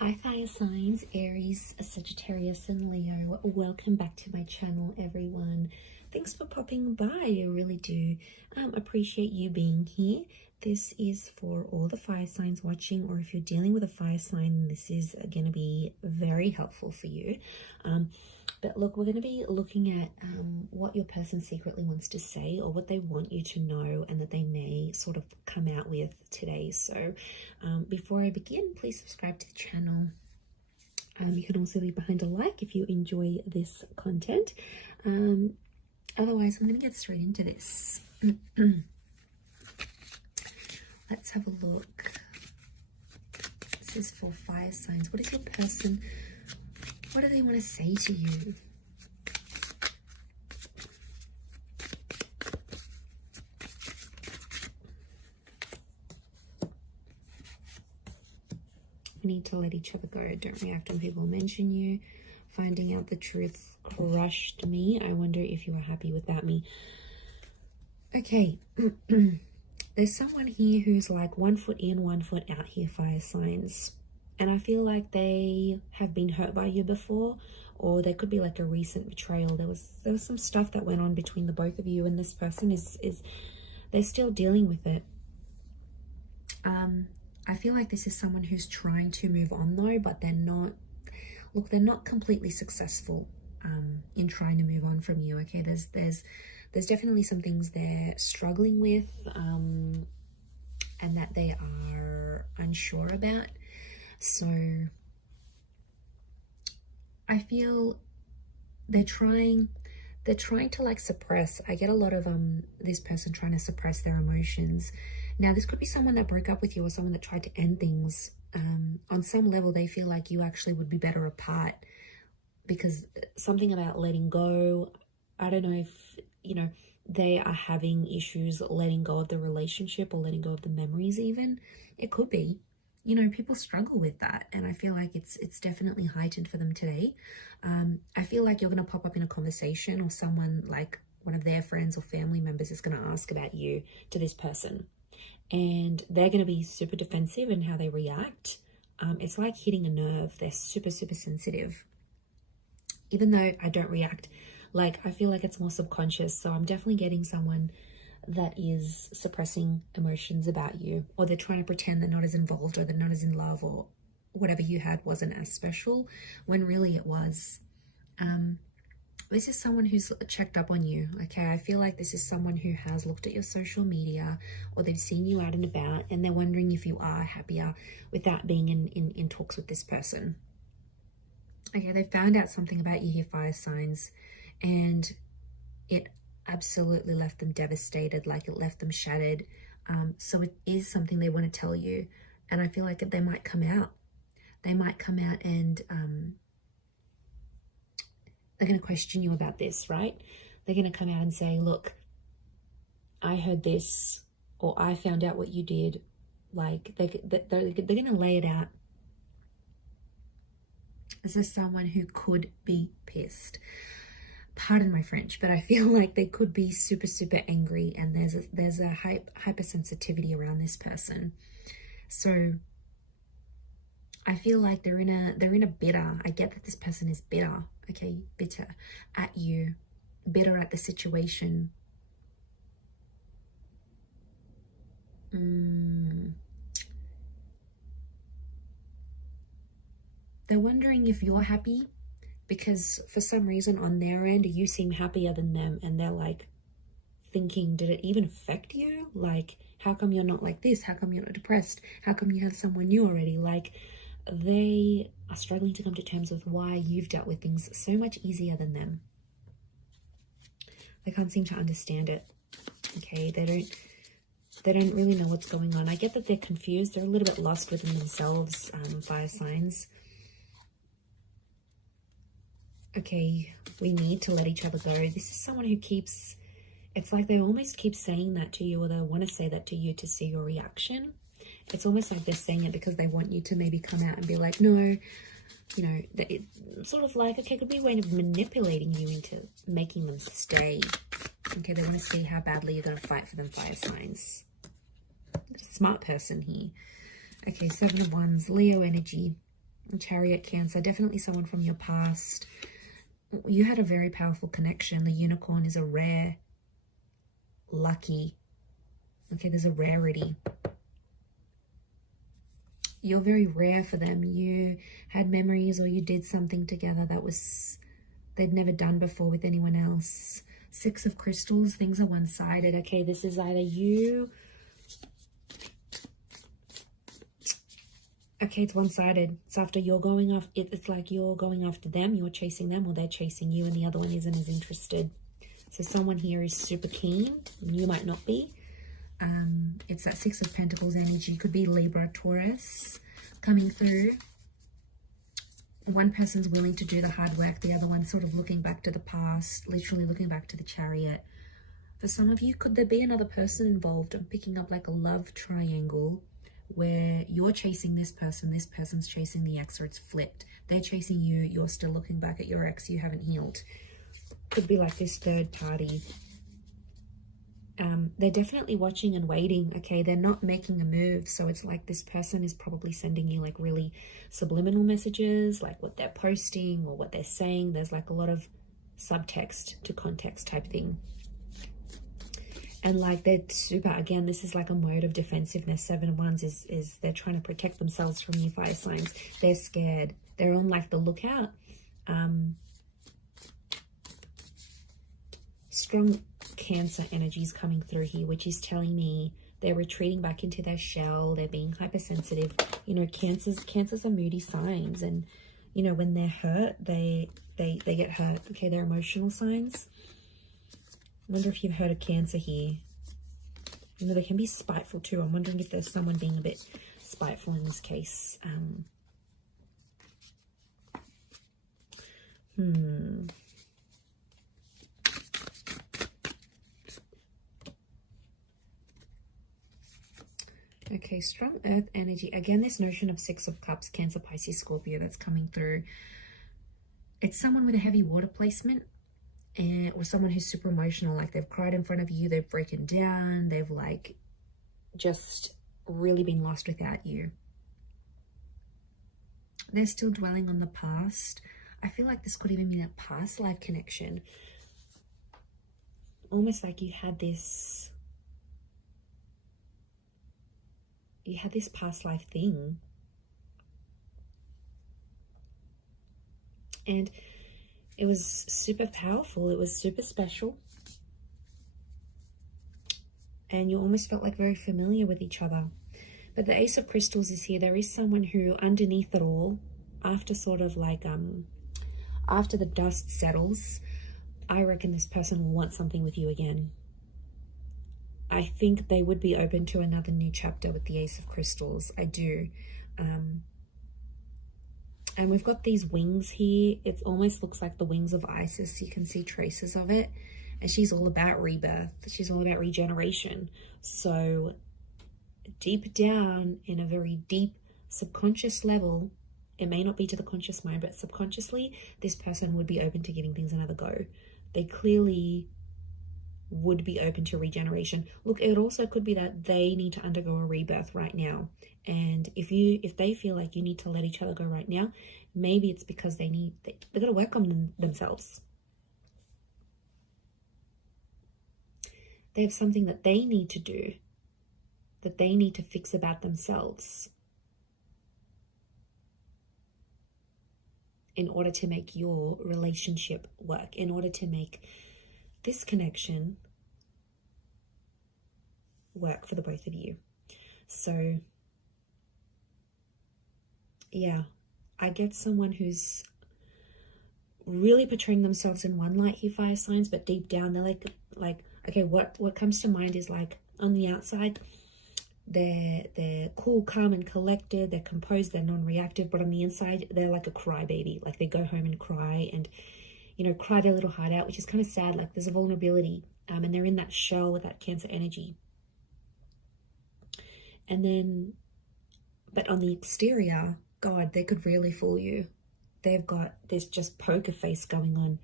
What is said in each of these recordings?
Hi fire signs, Aries, Sagittarius and Leo. Welcome back to my channel, everyone. Thanks for popping by. I really do appreciate you being here. This is for all the fire signs watching, or if you're dealing with a fire sign, this is going to be very helpful for you. But look, we're going to be looking at what your person secretly wants to say, or what they want you to know and that they may sort of come out with today. So before I begin, please subscribe to the channel. You can also leave behind a like if you enjoy this content. Otherwise, I'm going to get straight into this. Let's have a look. This is for fire signs. What is your person? What do they want to say to you? We need to let each other go. Don't react when people mention you. Finding out the truth crushed me. I wonder if you are happy without me. Okay. There's someone here who's like 1 foot in, 1 foot out here, fire signs. And I feel like they have been hurt by you before, or there could be like a recent betrayal. There was some stuff that went on between the both of you, and this person is they're still dealing with it. I feel like this is someone who's trying to move on though, but they're not. Look, they're not completely successful in trying to move on from you. Okay, there's definitely some things they're struggling with, and that they are unsure about. So I feel they're trying to like suppress. I get a lot of this person trying to suppress their emotions. Now this could be someone that broke up with you, or someone that tried to end things. On some level they feel like you actually would be better apart, because something about letting go. I don't know if they are having issues letting go of the relationship, or letting go of the memories even. It could be. People struggle with that, and I feel like it's definitely heightened for them today. I feel like you're going to pop up in a conversation, or someone like one of their friends or family members is going to ask about you to this person, and they're going to be super defensive in how they react. It's like hitting a nerve. They're super sensitive. Even though I don't react, like I feel like it's more subconscious. So I'm definitely getting someone that is suppressing emotions about you, or they're trying to pretend they're not as involved, or they're not as in love, or whatever you had wasn't as special when really it was. This is someone who's checked up on you. Okay, I feel like this is someone who has looked at your social media, or they've seen you out and about, and they're wondering if you are happier without being in talks with this person. Okay, they found out something about you here, fire signs, and it absolutely left them devastated. Like it left them shattered. So it is something they want to tell you, and I feel like they might come out. They might come out and they're going to question you about this, right? They're going to come out and say, look, I heard this, or I found out what you did. Like they're going to lay it out. This is someone who could be pissed. Pardon my French, but I feel like they could be super angry, and there's a hypersensitivity around this person. So I feel like they're in a bitter. I get that this person is bitter. Okay, bitter at you, bitter at the situation. They're wondering if you're happy, because for some reason on their end you seem happier than them, and they're like thinking, did it even affect you? Like, how come you're not like this? How come you're not depressed? How come you have someone new already? Like, they are struggling to come to terms with why you've dealt with things so much easier than them. They can't seem to understand it. Okay, they don't really know what's going on. I get that they're confused. They're a little bit lost within themselves, fire signs. Okay, we need to let each other go. This is someone who keeps, it's like they almost keep saying that to you, or they want to say that to you to see your reaction. It's almost like they're saying it because they want you to maybe come out and be like, no, it's sort of like, okay, it could be a way of manipulating you into making them stay. Okay, they want to see how badly you're going to fight for them, fire signs. Smart person here. Okay, 7 of Wands, Leo energy. Chariot, Cancer, definitely someone from your past. You had a very powerful connection. The unicorn is a rare, lucky. Okay, there's a rarity. You're very rare for them. You had memories or you did something together that was they'd never done before with anyone else. Six of Crystals, things are one-sided. Okay, this is either you. Okay, it's one-sided. It's after you're going off. It's like you're going after them, you're chasing them, or they're chasing you, and the other one isn't as interested. So someone here is super keen, and you might not be. It's that Six of Pentacles energy. Could be Libra, Taurus coming through. One person's willing to do the hard work. The other one's sort of looking back to the past, literally looking back to the Chariot. For some of you, could there be another person involved? I'm picking up like a love triangle where you're chasing this person's chasing the ex, or it's flipped. They're chasing you, you're still looking back at your ex, you haven't healed. Could be like this third party. They're definitely watching and waiting. Okay, they're not making a move, so it's like this person is probably sending you like really subliminal messages, like what they're posting or what they're saying. There's like a lot of subtext to context type thing. And like they're super, again, this is like a mode of defensiveness. Seven of Wands is they're trying to protect themselves from you fire signs. They're scared. They're on like the lookout. Strong Cancer energies coming through here, which is telling me they're retreating back into their shell. They're being hypersensitive. You know, cancers are moody signs, and you know, when they're hurt, they get hurt. Okay, they're emotional signs. I wonder if you've heard of Cancer here. You know, they can be spiteful too. I'm wondering if there's someone being a bit spiteful in this case. Okay, strong earth energy. Again, this notion of Six of Cups, Cancer, Pisces, Scorpio that's coming through. It's someone with a heavy water placement, or someone who's super emotional. Like they've cried in front of you, they've broken down, they've like just really been lost without you. They're still dwelling on the past. I feel like this could even be that past life connection. Almost like you had this past life thing. And it was super powerful. It was super special. And you almost felt like very familiar with each other. But the Ace of Crystals is here. There is someone who underneath it all, after sort of like, after the dust settles, I reckon this person will want something with you again. I think they would be open to another new chapter with the Ace of Crystals. I do. And we've got these wings here. It almost looks like the wings of Isis. You can see traces of it. And she's all about rebirth. She's all about regeneration. So deep down, in a very deep subconscious level, it may not be to the conscious mind, but subconsciously, this person would be open to giving things another go. They clearly would be open to regeneration. Look, it also could be that they need to undergo a rebirth right now. And if they feel like you need to let each other go right now, maybe it's because they've got to work on themselves. They have something that they need to do, that they need to fix about themselves in order to make your relationship work, in order to make this connection work for the both of you. So yeah, I get someone who's really portraying themselves in one light here, fire signs, but deep down they're like okay, what comes to mind is like on the outside they're cool, calm and collected, they're composed, they're non-reactive, but on the inside they're like a crybaby. Like they go home and cry and, you know, cry their little heart out, which is kind of sad. Like there's a vulnerability, and they're in that shell with that Cancer energy. And then, but on the exterior, God, they could really fool you. They've got this just poker face going on,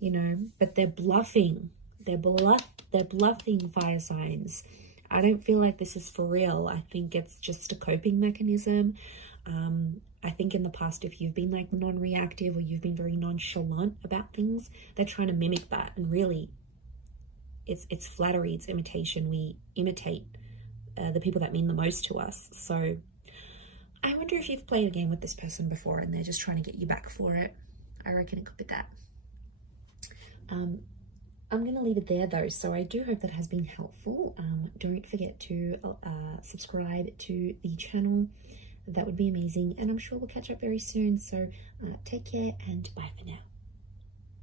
you know, but they're bluffing. They're bluffing, fire signs. I don't feel like this is for real. I think it's just a coping mechanism. I think in the past, if you've been like non-reactive or you've been very nonchalant about things, they're trying to mimic that. And really, it's flattery, it's imitation. We imitate the people that mean the most to us. So I wonder if you've played a game with this person before and they're just trying to get you back for it. I reckon it could be that. I'm going to leave it there though, so I do hope that has been helpful. Don't forget to subscribe to the channel. That would be amazing, and I'm sure we'll catch up very soon. So take care and bye for now.